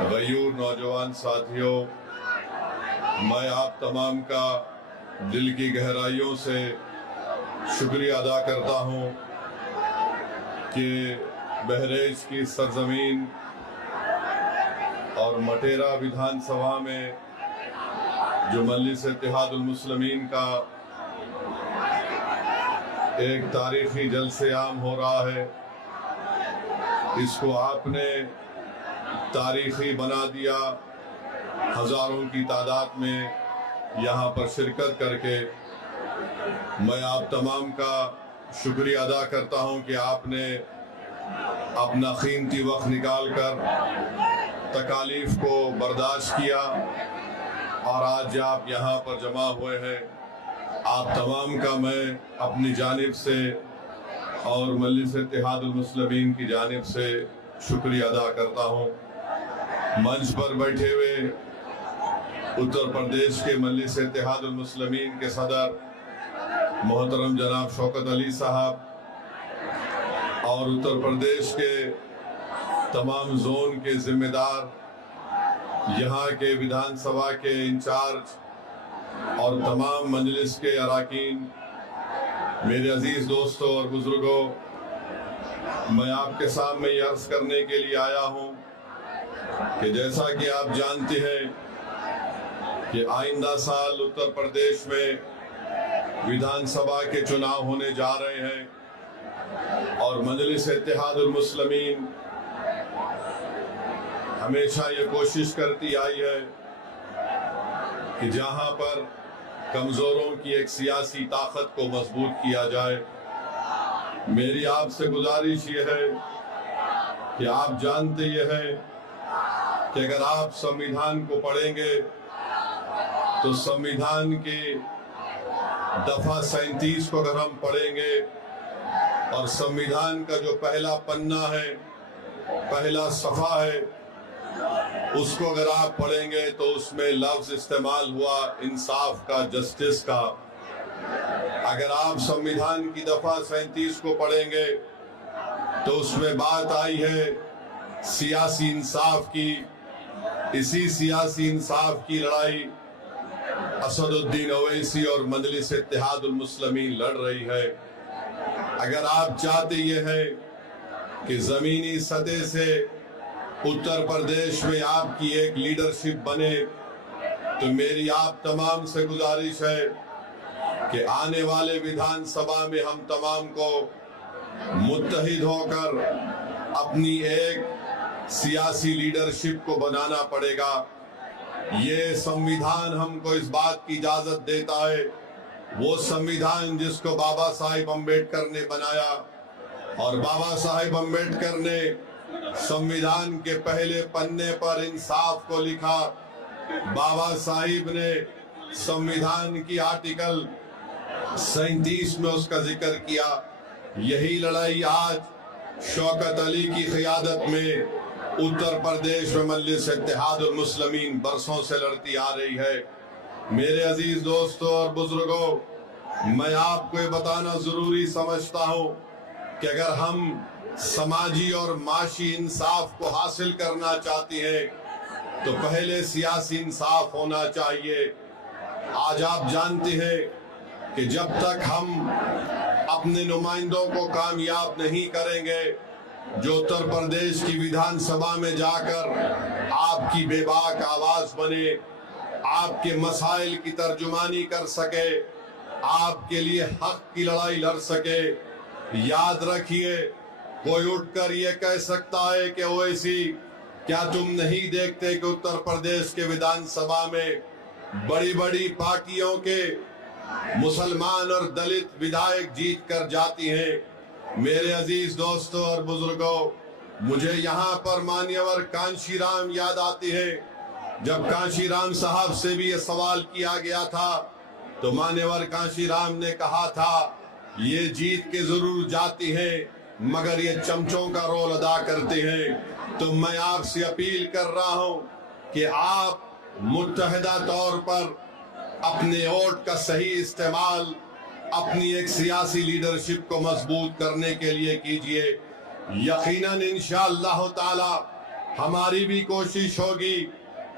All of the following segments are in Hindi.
गयूर नौजवान साथियों, मैं आप तमाम का दिल की गहराइयों से शुक्रिया अदा करता हूँ कि बहरेज की सरजमीन और मटेरा विधानसभा में जो मजलिस इत्तेहादुल मुस्लिमीन का एक तारीखी जलसे आम हो रहा है, इसको आपने तारीखी बना दिया। हजारों की तादाद में यहाँ पर शिरकत करके मैं आप तमाम का शुक्रिया अदा करता हूँ कि आपने अपना कीमती वक्त निकाल कर तकालीफ को बर्दाश्त किया और आज आप यहाँ पर जमा हुए हैं। आप तमाम का मैं अपनी जानिब से और मजलिस इत्तेहादुल मुस्लिमीन की जानिब से शुक्रिया अदा करता हूँ। मंच पर बैठे हुए उत्तर प्रदेश के मजलिस इत्तेहादुल मुस्लिमीन के सदर मोहतरम जनाब शौकत अली साहब और उत्तर प्रदेश के तमाम जोन के जिम्मेदार, यहाँ के विधानसभा के इंचार्ज और तमाम मजलिस के अराकीन, मेरे अजीज दोस्तों और बुजुर्गों, मैं आपके सामने ये अर्ज करने के लिए आया हूँ कि जैसा कि आप जानते हैं कि आइंदा साल उत्तर प्रदेश में विधानसभा के चुनाव होने जा रहे हैं और मजलिस इत्तेहादुल मुस्लिमीन हमेशा ये कोशिश करती आई है कि जहां पर कमजोरों की एक सियासी ताकत को मजबूत किया जाए। मेरी आपसे गुजारिश ये है कि आप जानते ये हैं कि अगर आप संविधान को पढ़ेंगे तो संविधान के दफा 37 को अगर हम पढ़ेंगे और संविधान का जो पहला पन्ना है, पहला सफा है, उसको अगर आप पढ़ेंगे तो उसमें लफ्ज इस्तेमाल हुआ इंसाफ का, जस्टिस का। अगर आप संविधान की दफा 37 को पढ़ेंगे तो उसमें बात आई है सियासी इंसाफ की। इसी सियासी इंसाफ की लड़ाई असदुद्दीन ओवैसी और मजलिस इत्तेहादुल मुस्लिमीन लड़ रही है। अगर आप चाहते ये है कि जमीनी सतह से उत्तर प्रदेश में आपकी एक लीडरशिप बने, तो मेरी आप तमाम से गुजारिश है कि आने वाले विधानसभा में हम तमाम को मुत्तहिद होकर अपनी एक सियासी लीडरशिप को बनाना पड़ेगा। ये संविधान हमको इस बात की इजाजत देता है, वो संविधान जिसको बाबा साहिब अम्बेडकर ने बनाया, और बाबा साहिब अम्बेडकर ने संविधान के पहले पन्ने पर इंसाफ को लिखा। बाबा साहिब ने संविधान की आर्टिकल 37 में उसका जिक्र किया। यही लड़ाई आज शौकत अली की क़ियादत में उत्तर प्रदेश में मजलिस इत्तेहादुल मुस्लिमीन बरसों से लड़ती आ रही है। मेरे अजीज दोस्तों और बुजुर्गों, मैं आपको ये बताना जरूरी समझता हूँ कि अगर हम समाजी और माशी इंसाफ को हासिल करना चाहते हैं तो पहले सियासी इंसाफ होना चाहिए। आज आप जानते हैं कि जब तक हम अपने नुमाइंदों को कामयाब नहीं करेंगे जो उत्तर प्रदेश की विधानसभा में जाकर आपकी बेबाक आवाज बने, आपके मसाइल की तर्जुमानी कर सके, आपके लिए हक की लड़ाई लड़ सके। याद रखिए, कोई उठकर ये कह सकता है कि ओवैसी क्या तुम नहीं देखते कि उत्तर प्रदेश के विधानसभा में बड़ी बड़ी पार्टियों के मुसलमान और दलित विधायक जीत कर जाती हैं। मेरे अजीज दोस्तों और बुजुर्गों, मुझे यहाँ पर मान्यवर कांशीराम याद आते हैं। जब कांशीराम साहब से भी ये सवाल किया गया था तो मान्यवर कांशीराम ने कहा था ये जीत के जरूर जाती हैं मगर ये चमचों का रोल अदा करते हैं। तो मैं आपसे अपील कर रहा हूं कि आप मुत्तहिदा तौर पर अपने वोट का सही इस्तेमाल अपनी एक सियासी लीडरशिप को मजबूत करने के लिए कीजिए। यकीनन इंशाअल्लाह ताला हमारी भी कोशिश होगी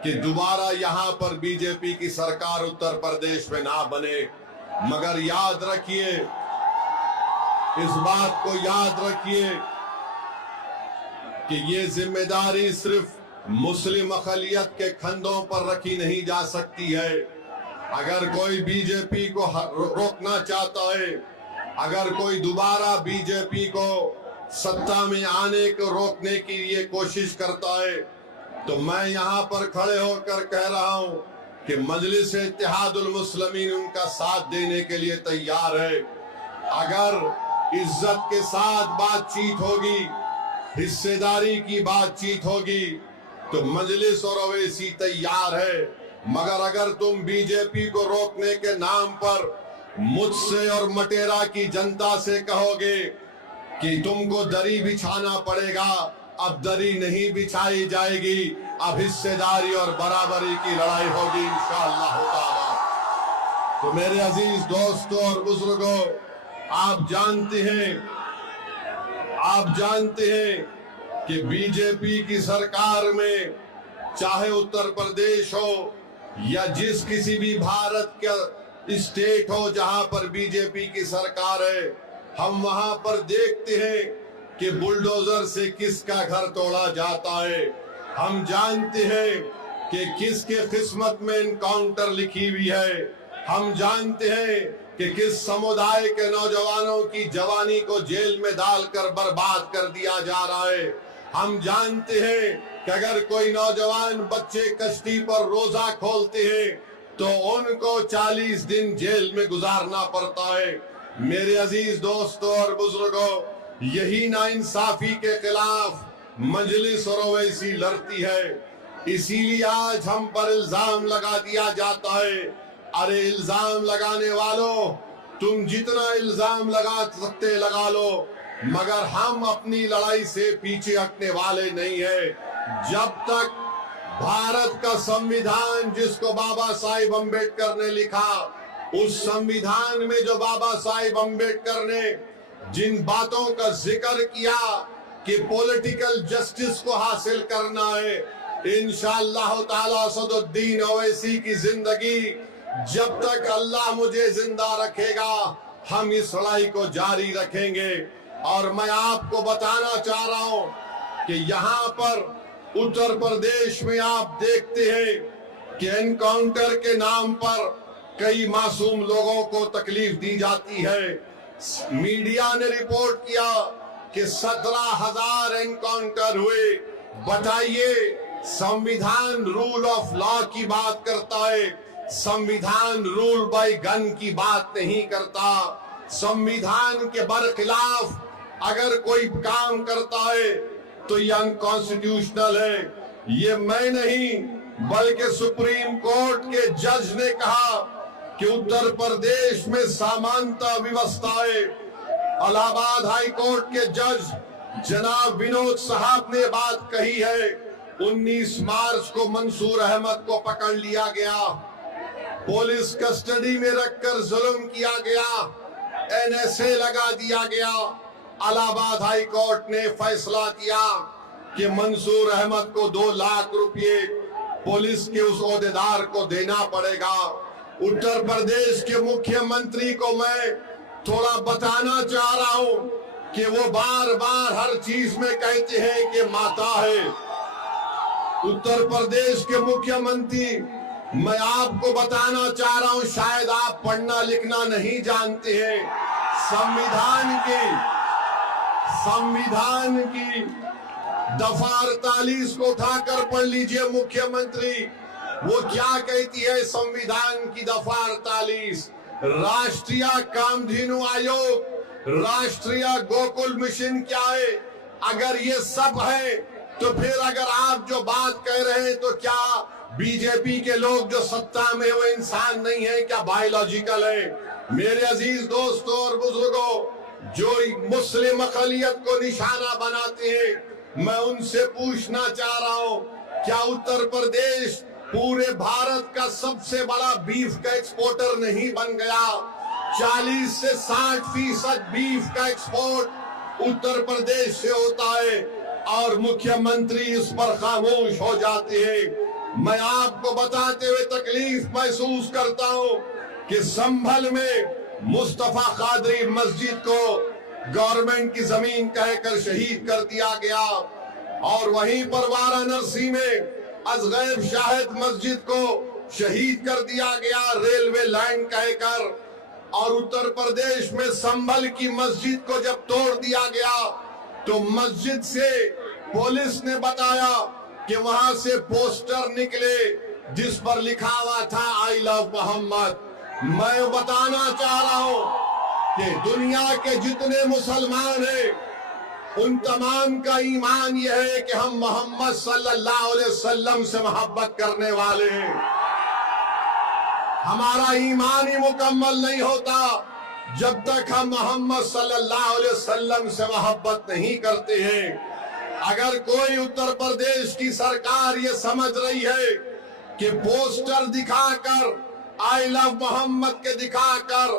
कि दोबारा यहां पर बीजेपी की सरकार उत्तर प्रदेश में ना बने। मगर याद रखिए, इस बात को याद रखिए कि ये जिम्मेदारी सिर्फ मुस्लिम अक़लियत के कंधों पर रखी नहीं जा सकती है। अगर कोई बीजेपी को रोकना चाहता है, अगर कोई दोबारा बीजेपी को सत्ता में आने को रोकने की ये कोशिश करता है, तो मैं यहां पर खड़े होकर कह रहा हूं कि मजलिस इत्तेहादुल मुस्लिमीन उनका साथ देने के लिए तैयार है। अगर इज्जत के साथ बातचीत होगी, हिस्सेदारी की बातचीत होगी, तो मजलिस और ओवैसी तैयार है। मगर अगर तुम बीजेपी को रोकने के नाम पर मुझसे और मटेरा की जनता से कहोगे कि तुमको दरी बिछाना पड़ेगा, अब दरी नहीं बिछाई जाएगी, अब हिस्सेदारी और बराबरी की लड़ाई होगी इंशाअल्लाह ताला। तो मेरे अजीज दोस्तों और बुजुर्गों, आप जानते हैं कि बीजेपी की सरकार में चाहे उत्तर प्रदेश हो या जिस किसी भी भारत का स्टेट हो जहां पर बीजेपी की सरकार है, हम वहां पर देखते हैं कि बुलडोजर से किसका घर तोड़ा जाता है। हम जानते हैं कि किसके किस्मत में इनकाउंटर लिखी हुई है। हम जानते हैं कि किस समुदाय के नौजवानों की जवानी को जेल में डालकर बर्बाद कर दिया जा रहा है। हम जानते हैं कि अगर कोई नौजवान बच्चे कश्ती पर रोजा खोलते हैं तो उनको 40 दिन जेल में गुजारना पड़ता है। मेरे अजीज दोस्तों और बुजुर्गों, यही नाइंसाफी के खिलाफ मजलिस और ओवैसी लड़ती है। इसीलिए आज हम पर इल्जाम लगा दिया जाता है। अरे इल्जाम लगाने वालों, तुम जितना इल्जाम लगा सकते लगा लो, मगर हम अपनी लड़ाई से पीछे हटने वाले नहीं है। जब तक भारत का संविधान जिसको बाबा साहिब अम्बेडकर ने लिखा, उस संविधान में जो बाबा साहिब अम्बेडकर ने जिन बातों का जिक्र किया कि पॉलिटिकल जस्टिस को हासिल करना है, इंशाअल्लाह ताला सदुद्दीन ओवैसी की जिंदगी जब तक अल्लाह मुझे जिंदा रखेगा, हम इस लड़ाई को जारी रखेंगे। और मैं आपको बताना चाह रहा हूं कि यहाँ पर उत्तर प्रदेश में आप देखते हैं कि एनकाउंटर के नाम पर कई मासूम लोगों को तकलीफ दी जाती है। मीडिया ने रिपोर्ट किया कि 17,000 एनकाउंटर हुए। बताइए, संविधान रूल ऑफ लॉ की बात करता है, संविधान रूल बाय गन की बात नहीं करता। संविधान के बरखिलाफ अगर कोई काम करता है तो ये अनकॉन्स्टिट्यूशनल है। ये मैं नहीं बल्कि सुप्रीम कोर्ट के जज ने कहा कि उत्तर प्रदेश में समानता व्यवस्था है। इलाहाबाद हाई कोर्ट के जज जनाब विनोद साहब ने बात कही है। 19 मार्च को मंसूर अहमद को पकड़ लिया गया, पुलिस कस्टडी में रखकर जुल्म किया गया, NSA लगा दिया गया। इलाहाबाद हाई कोर्ट ने फैसला किया कि मंसूर अहमद को 2 लाख रुपए पुलिस के उस ओहदेदार को देना पड़ेगा। उत्तर प्रदेश के मुख्यमंत्री को मैं थोड़ा बताना चाह रहा हूं कि वो बार बार हर चीज में कहते हैं कि माता है। उत्तर प्रदेश के मुख्यमंत्री, मैं आपको बताना चाह रहा हूं, शायद आप पढ़ना लिखना नहीं जानते हैं। संविधान की दफा 48 को उठाकर पढ़ लीजिए मुख्यमंत्री। वो क्या कहती है संविधान की दफा 48? राष्ट्रीय कामधेनु आयोग, राष्ट्रीय गोकुल मिशन क्या है? अगर ये सब है तो फिर अगर आप जो बात कह रहे हैं तो क्या बीजेपी के लोग जो सत्ता में वो इंसान नहीं है, क्या बायोलॉजिकल है? मेरे अजीज दोस्तों और बुजुर्गों, जो मुस्लिम अक़लियत को निशाना बनाते हैं, मैं उनसे पूछना चाह रहा हूं, क्या उत्तर प्रदेश पूरे भारत का सबसे बड़ा बीफ का एक्सपोर्टर नहीं बन गया? 40 से 60% बीफ का एक्सपोर्ट उत्तर प्रदेश से होता है। और मुख्यमंत्री इस पर खामोश हो जाते हैं। मैं आपको बताते हुए तकलीफ महसूस करता हूं कि संभल में मुस्तफा कादरी मस्जिद को गवर्नमेंट की जमीन कहकर शहीद कर दिया गया और वहीं पर वाराणसी में असगैब शाहिद मस्जिद को शहीद कर दिया गया रेलवे लाइन कहकर। और उत्तर प्रदेश में संभल की मस्जिद को जब तोड़ दिया गया तो मस्जिद से पुलिस ने बताया कि वहां से पोस्टर निकले जिस पर लिखा हुआ था आई लव मोहम्मद। मैं बताना चाह रहा हूं कि दुनिया के जितने मुसलमान हैं उन तमाम का ईमान यह है कि हम मोहम्मद सल्लल्लाहु अलैहि वसल्लम से मोहब्बत करने वाले हैं। हमारा ईमान ही मुकम्मल नहीं होता जब तक हम मोहम्मद सल्लल्लाहु अलैहि वसल्लम से मोहब्बत नहीं करते हैं। अगर कोई उत्तर प्रदेश की सरकार ये समझ रही है कि पोस्टर दिखाकर आई लव मोहम्मद के दिखाकर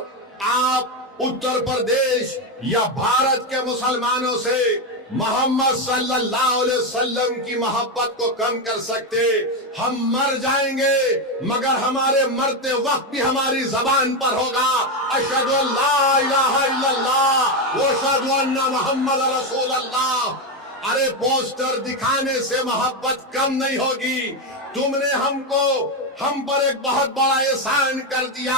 आप उत्तर प्रदेश या भारत के मुसलमानों से मोहम्मद सल्लल्लाहु अलैहि वसल्लम की मोहब्बत को कम कर सकते, हम मर जाएंगे मगर हमारे मरते वक्त भी हमारी जबान पर होगा अशहदु अल्ला इलाहा इल्लल्लाह व अशहदु अन्ना मुहम्मद रसूलुल्लाह। अरे पोस्टर दिखाने से मोहब्बत कम नहीं होगी। तुमने हम पर एक बहुत बड़ा एहसान कर दिया।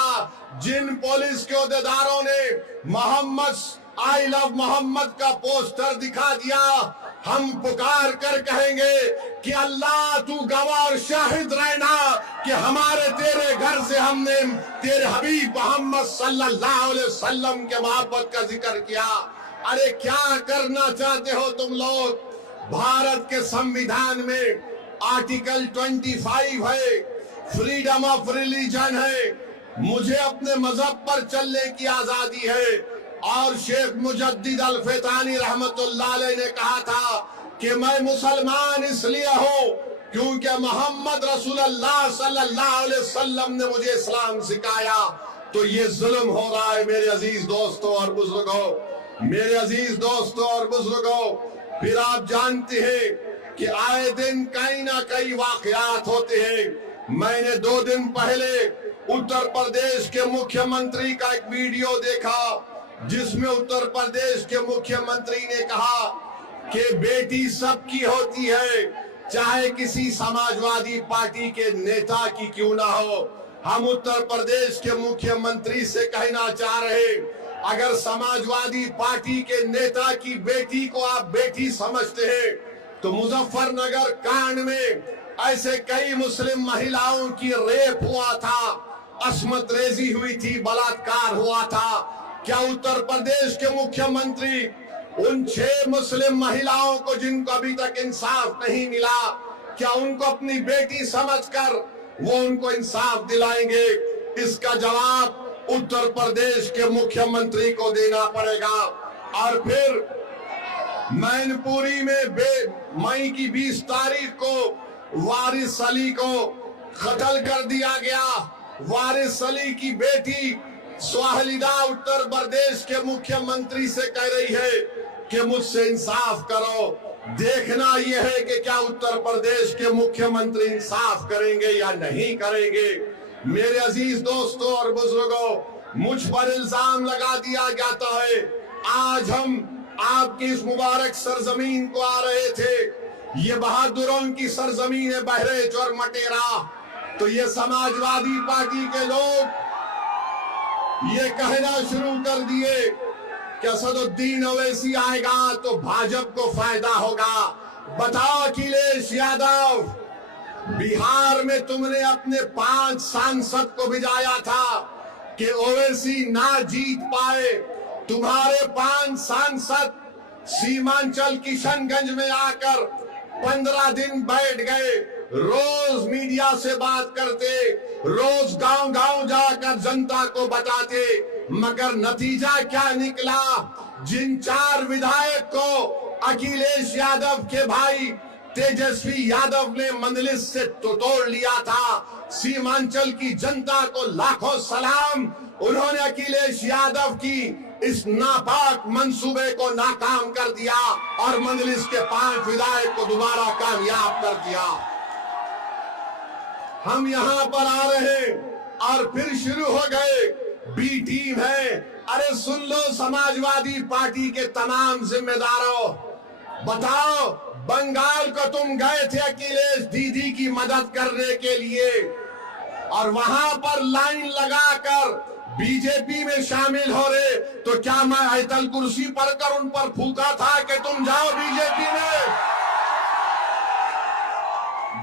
जिन पुलिस के ओहदेदारों ने मोहम्मद आई लव मोहम्मद का पोस्टर दिखा दिया, हम पुकार कर कहेंगे कि अल्लाह तू गवाह और शाहिद रहना कि हमारे तेरे घर से हमने तेरे हबीब मोहम्मद सल्लल्लाहु अलैहि वसल्लम के मोहब्बत का जिक्र किया। अरे क्या करना चाहते हो तुम लोग? भारत के संविधान में आर्टिकल 25 है, फ्रीडम ऑफ रिलीजन है, मुझे अपने मजहब पर चलने की आजादी है। और शेख मुजद्दिद अल फैतानी रहमतुल्लाह अलैह ने कहा था कि मैं मुसलमान इसलिए हूँ क्योंकि मोहम्मद रसूलुल्लाह सल्लल्लाहु अलैहि वसल्लम ने मुझे इस्लाम सिखाया। तो ये जुल्म हो रहा है मेरे अजीज दोस्तों और बुजुर्गों, मेरे अजीज दोस्तों और बुजुर्गों। फिर आप जानते हैं कि आए दिन कहीं ना कहीं वाकयात होते हैं। मैंने 2 दिन पहले उत्तर प्रदेश के मुख्यमंत्री का एक वीडियो देखा जिसमें उत्तर प्रदेश के मुख्यमंत्री ने कहा कि बेटी सबकी होती है, चाहे किसी समाजवादी पार्टी के नेता की क्यों ना हो। हम उत्तर प्रदेश के मुख्यमंत्री से कहना चाह रहे, अगर समाजवादी पार्टी के नेता की बेटी को आप बेटी समझते हैं तो मुजफ्फरनगर कांड में ऐसे कई मुस्लिम महिलाओं की रेप हुआ था, अस्मत रेजी हुई थी, बलात्कार हुआ था। क्या उत्तर प्रदेश के मुख्यमंत्री उन 6 मुस्लिम महिलाओं को जिनको अभी तक इंसाफ नहीं मिला, क्या उनको अपनी बेटी समझकर वो उनको इंसाफ दिलाएंगे? इसका जवाब उत्तर प्रदेश के मुख्यमंत्री को देना पड़ेगा। और फिर मैनपुरी में मई की 20 तारीख को वारिस अली को कत्ल कर दिया गया। वारिस अली की बेटी स्वाहिदा उत्तर प्रदेश के मुख्यमंत्री से कह रही है कि मुझसे इंसाफ करो। देखना यह है कि क्या उत्तर प्रदेश के मुख्यमंत्री इंसाफ करेंगे या नहीं करेंगे। मेरे अजीज दोस्तों और बुजुर्गों, मुझ पर इल्जाम लगा दिया जाता है। आज हम आपकी इस मुबारक सरजमीन को आ रहे थे, ये बहादुरों की सरजमीन है बहरेच और मटेरा। तो ये समाजवादी पार्टी के लोग ये कहना शुरू कर दिए कि असदुद्दीन ओवैसी आएगा तो भाजपा को फायदा होगा। बताओ अखिलेश यादव, बिहार में तुमने अपने 5 सांसद को भिजाया था कि ओवैसी ना जीत पाए। तुम्हारे 5 सांसद सीमांचल किशनगंज में आकर 15 दिन बैठ गए, रोज मीडिया से बात करते, रोज गांव-गांव जाकर जनता को बताते, मगर नतीजा क्या निकला? जिन 4 विधायक को अखिलेश यादव के भाई तेजस्वी यादव ने मंदलिस से तोड़ लिया था। सीमांचल की जनता को लाखों सलाम, उन्होंने अखिलेश यादव की इस नापाक मंसूबे को नाकाम कर दिया और मंदलिस के 5 विधायक को दोबारा कामयाब कर दिया। हम यहां पर आ रहे और फिर शुरू हो गए बी टीम है। अरे सुन लो समाजवादी पार्टी के तमाम जिम्मेदारों, बताओ बंगाल को तुम गए थे अखिलेश दीदी की मदद करने के लिए और वहां पर लाइन लगाकर बीजेपी में शामिल हो रहे, तो क्या मैं आयतल कुर्सी पर कर उन पर फूका था कि तुम जाओ बीजेपी में?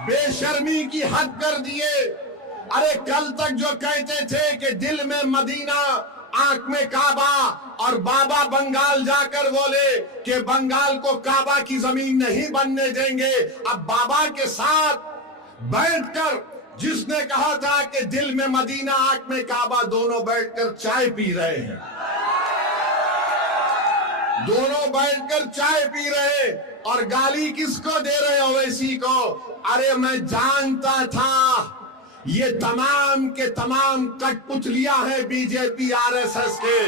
बेशर्मी की हद कर दिए। अरे कल तक जो कहते थे कि दिल में मदीना आंख में काबा और बाबा बंगाल जाकर बोले कि बंगाल को काबा की जमीन नहीं बनने देंगे, अब बाबा के साथ बैठकर जिसने कहा था कि दिल में मदीना आंख में काबा, दोनों बैठकर चाय पी रहे हैं, दोनों बैठकर चाय पी रहे और गाली किसको दे रहे हो ओवैसी को? अरे मैं जानता था ये तमाम के तमाम कठपुतलियां हैं बीजेपी आरएसएस के।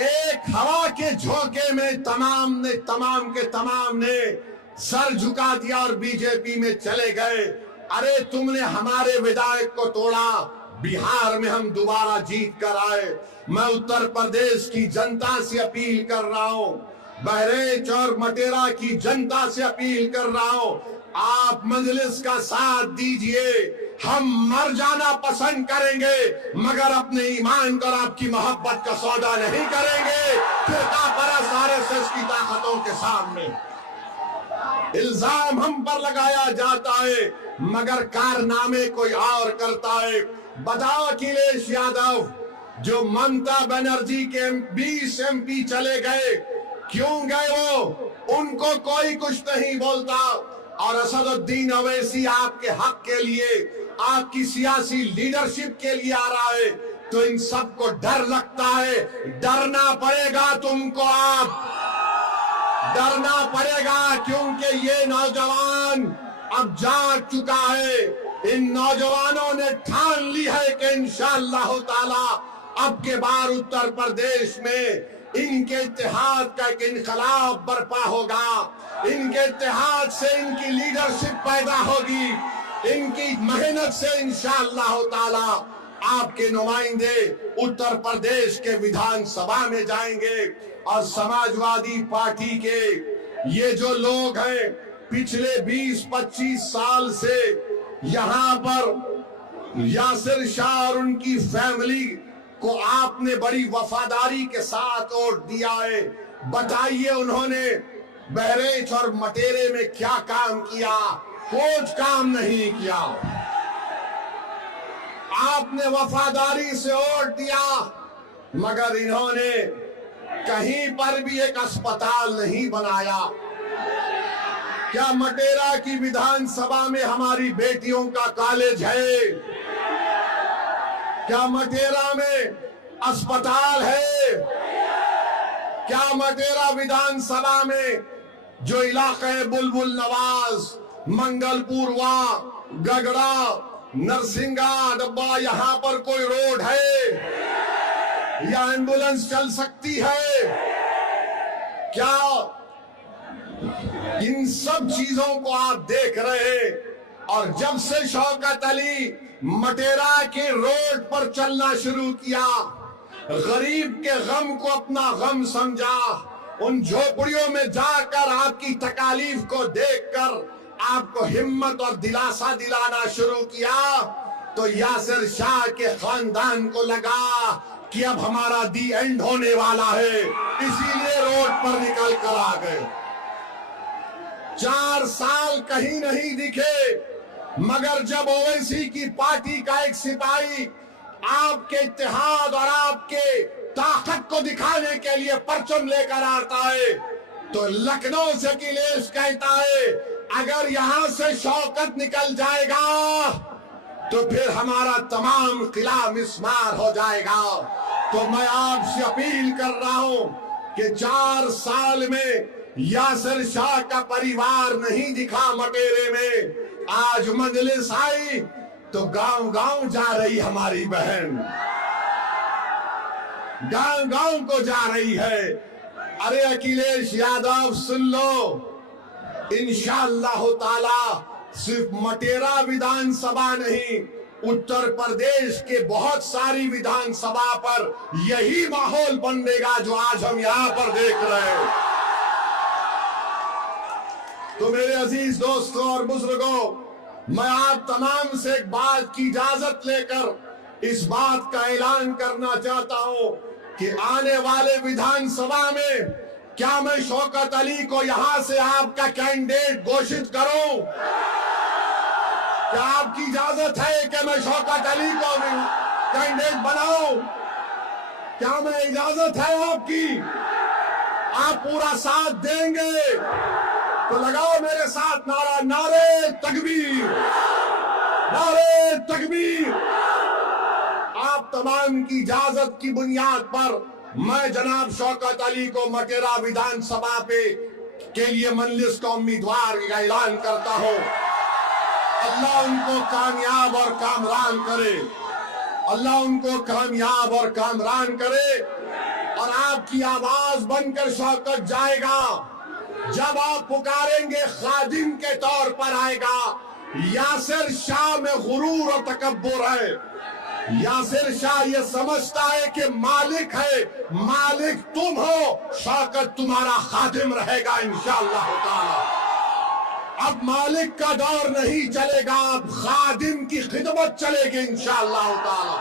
एक हवा के झोंके में तमाम के तमाम ने सर झुका दिया और बीजेपी में चले गए। अरे तुमने हमारे विधायक को तोड़ा, बिहार में हम दोबारा जीत कर आए। मैं उत्तर प्रदेश की जनता से अपील कर रहा हूं, बहरेच और मटेरा की जनता से अपील कर रहा हूं, आप मंजलिस का साथ दीजिए। हम मर जाना पसंद करेंगे मगर अपने ईमान और आपकी मोहब्बत का सौदा नहीं करेंगे फिरका परस्त आरएसएस की ताकतों के सामने। इल्जाम हम पर लगाया जाता है मगर कारनामे कोई और करता है। बताओ अखिलेश यादव जो ममता बनर्जी के 20 एमपी चले गए, क्यों गए वो? उनको कोई कुछ नहीं बोलता और असदुद्दीन ओवैसी आपके हक के लिए, आपकी सियासी लीडरशिप के लिए आ रहा है, तो इन सबको डर लगता है। डरना पड़ेगा तुमको, आप डरना पड़ेगा क्योंकि ये नौजवान अब जाग चुका है। इन नौजवानों ने ठान ली है कि इंशाअल्लाह ताला अब के बार उत्तर प्रदेश में इनके इत्तेहाद का एक इनकलाब बर्पा होगा। इनके इत्तेहाद से इनकी लीडरशिप पैदा होगी, इनकी मेहनत से इंशाअल्लाह ताला आपके नुमाइंदे उत्तर प्रदेश के विधानसभा में जाएंगे। और समाजवादी पार्टी के ये जो लोग हैं पिछले 20-25 साल से यहाँ पर यासिर शाह और उनकी फैमिली को आपने बड़ी वफादारी के साथ वोट दिया है। बताइए उन्होंने बहरेच और मटेरे में क्या काम किया? कुछ काम नहीं किया। आपने वफादारी से वोट दिया मगर इन्होंने कहीं पर भी एक अस्पताल नहीं बनाया। क्या मटेरा की विधानसभा में हमारी बेटियों का कॉलेज है? क्या मटेरा में अस्पताल है? क्या मटेरा विधानसभा में जो इलाके बुलबुल नवाज, मंगलपुर, गगड़ा, नरसिंगा डब्बा, यहाँ पर कोई रोड है या एम्बुलेंस चल सकती है? क्या इन सब चीजों को आप देख रहे हैं? और जब से शौकत अली मटेरा के रोड पर चलना शुरू किया, गरीब के गम को अपना गम समझा, उन झोपड़ियों में जाकर आपकी तकालीफ को देखकर आपको हिम्मत और दिलासा दिलाना शुरू किया, तो यासिर शाह के खानदान को लगा कि अब हमारा दी एंड होने वाला है, इसीलिए रोड पर निकल कर आ गए। 4 साल कहीं नहीं दिखे मगर जब ओवैसी की पार्टी का एक सिपाही आपके इत्तेहाद और आपके ताकत को दिखाने के लिए परचम लेकर आता है तो लखनऊ से अखिलेश कहता है अगर यहां से शौकत निकल जाएगा तो फिर हमारा तमाम किला मिस्मार हो जाएगा। तो मैं आपसे अपील कर रहा हूं कि 4 साल में यासिर शाह का परिवार नहीं दिखा मटेरे में। आज मजलिस आई तो गांव गांव जा रही हमारी बहन, गांव गांव को जा रही है। अरे अखिलेश यादव सुन लो, इंशाअल्लाह ताला सिर्फ मटेरा विधानसभा नहीं, उत्तर प्रदेश के बहुत सारी विधानसभा पर यही माहौल बनेगा जो आज हम यहां पर देख रहे हैं। तो मेरे अजीज दोस्तों और बुजुर्गों, मैं आप तमाम से एक बात की इजाजत लेकर इस बात का ऐलान करना चाहता हूं कि आने वाले विधानसभा में क्या मैं शौकत अली को यहां से आपका कैंडिडेट घोषित करूं? क्या आपकी इजाजत है कि मैं शौकत अली को भी कैंडिडेट बनाऊं? क्या मैं इजाजत है आपकी? आप पूरा साथ देंगे तो लगाओ मेरे साथ नारा, नारे तकबीर, नारे तकबीर। आप तमाम की इजाजत की बुनियाद पर मैं जनाब शौकत अली को मटेरा विधानसभा पे के लिए मजलिस का उम्मीदवार का ऐलान करता हूं। अल्लाह उनको कामयाब और कामरान करे, अल्लाह उनको कामयाब और कामरान करे। और आपकी आवाज बनकर शौकत जाएगा, जब आप पुकारेंगे खादिम के तौर पर आएगा। यासिर शाह में गुरूर और तकब्बुर है। यासिर शाह ये समझता है कि मालिक है, मालिक तुम हो, शौकत तुम्हारा खादिम रहेगा इंशाअल्लाह ताला। अब मालिक का दौर नहीं चलेगा, अब खादिम की खिदमत चलेगी इंशाअल्लाह ताला।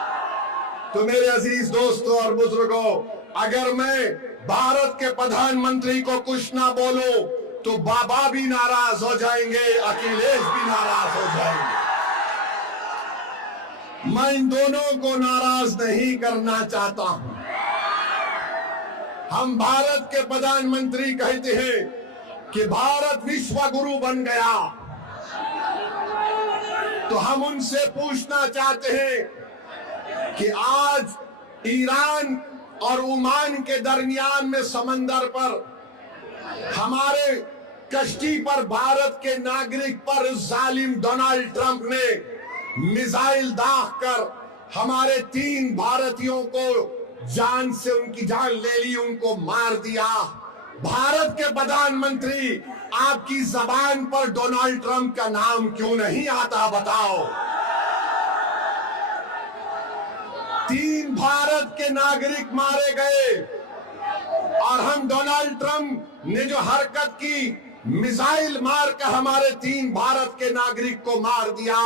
तो मेरे अजीज दोस्तों और बुजुर्गों, अगर मैं भारत के प्रधानमंत्री को कुछ ना बोलूं तो बाबा भी नाराज हो जाएंगे, अखिलेश भी नाराज हो जाएंगे। मैं इन दोनों को नाराज नहीं करना चाहता हूं। हम भारत के प्रधानमंत्री कहते हैं कि भारत विश्व गुरु बन गया, तो हम उनसे पूछना चाहते हैं कि आज ईरान और ओमान के दरमियान में समंदर पर हमारे कश्ती पर भारत के नागरिक पर जालिम डोनाल्ड ट्रंप ने मिसाइल दागकर हमारे 3 भारतीयों को जान से उनकी जान ले ली, उनको मार दिया। भारत के प्रधानमंत्री, आपकी जबान पर डोनाल्ड ट्रंप का नाम क्यों नहीं आता बताओ? 3 भारत के नागरिक मारे गए और हम डोनाल्ड ट्रंप ने जो हरकत की, मिसाइल मारकर हमारे 3 भारत के नागरिक को मार दिया,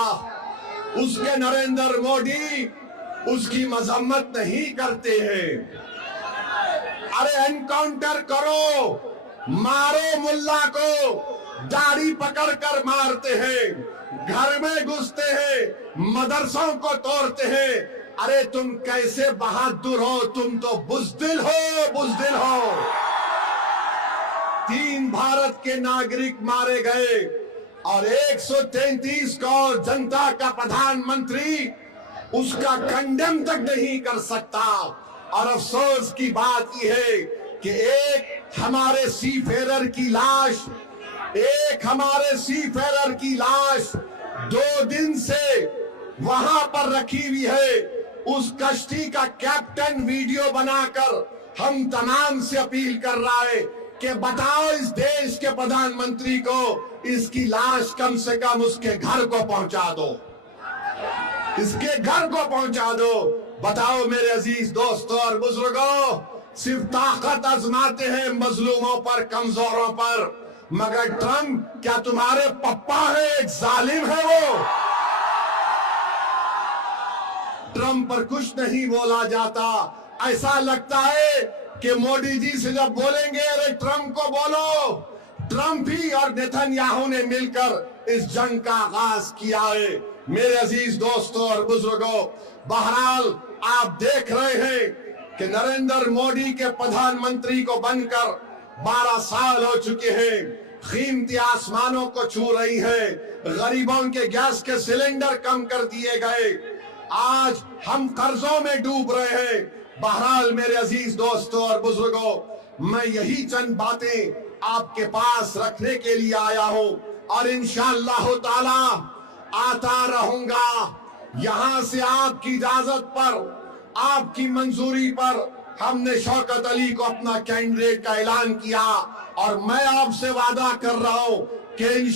उसके नरेंद्र मोदी उसकी मजम्मत नहीं करते हैं। अरे एनकाउंटर करो, मारो मुल्ला को, दाढ़ी पकड़कर मारते हैं, घर में घुसते हैं, मदरसों को तोड़ते हैं। अरे तुम कैसे बहादुर हो, तुम तो बुज़दिल हो, बुज़दिल हो। 3 भारत के नागरिक मारे गए और 133 करोड़ जनता का प्रधानमंत्री उसका कंडेम तक नहीं कर सकता। और अफसोस की बात यह है कि एक हमारे सीफेरर की लाश, एक हमारे सीफेरर की लाश 2 दिन से वहां पर रखी हुई है। उस कश्ती का कैप्टन वीडियो बनाकर हम तमाम से अपील कर रहा है कि बताओ इस देश के प्रधानमंत्री को इसकी लाश कम से कम उसके घर को पहुंचा दो, इसके घर को पहुंचा दो। बताओ मेरे अजीज दोस्तों और बुजुर्गों, सिर्फ ताकत आजमाते हैं मजलूमों पर, कमजोरों पर, मगर ट्रंप क्या तुम्हारे पप्पा है? एक जालिम है वो। ट्रंप पर कुछ नहीं बोला जाता। ऐसा लगता है कि मोदी जी से जब बोलेंगे अरे ट्रंप को बोलो, ट्रंप ही और नेतन्याहू ने मिलकर इस जंग का आगाज किया है। मेरे अजीज दोस्तों और बुजुर्गों, बहरहाल आप देख रहे हैं कि नरेंद्र मोदी के प्रधानमंत्री को बनकर 12 साल हो चुके हैं। कीमती आसमानों को छू रही है, गरीबों के गैस के सिलेंडर कम कर दिए गए, आज हम कर्जों में डूब रहे हैं। बहरहाल मेरे अजीज दोस्तों और बुजुर्गों, मैं यही चंद बातें आपके पास रखने के लिए आया हूं और इंशाअल्लाह ताला आता रहूंगा। यहां से आपकी इजाजत पर, आपकी मंजूरी पर हमने शौकत अली को अपना कैंडिडेट का ऐलान किया और मैं आपसे वादा कर रहा हूं कि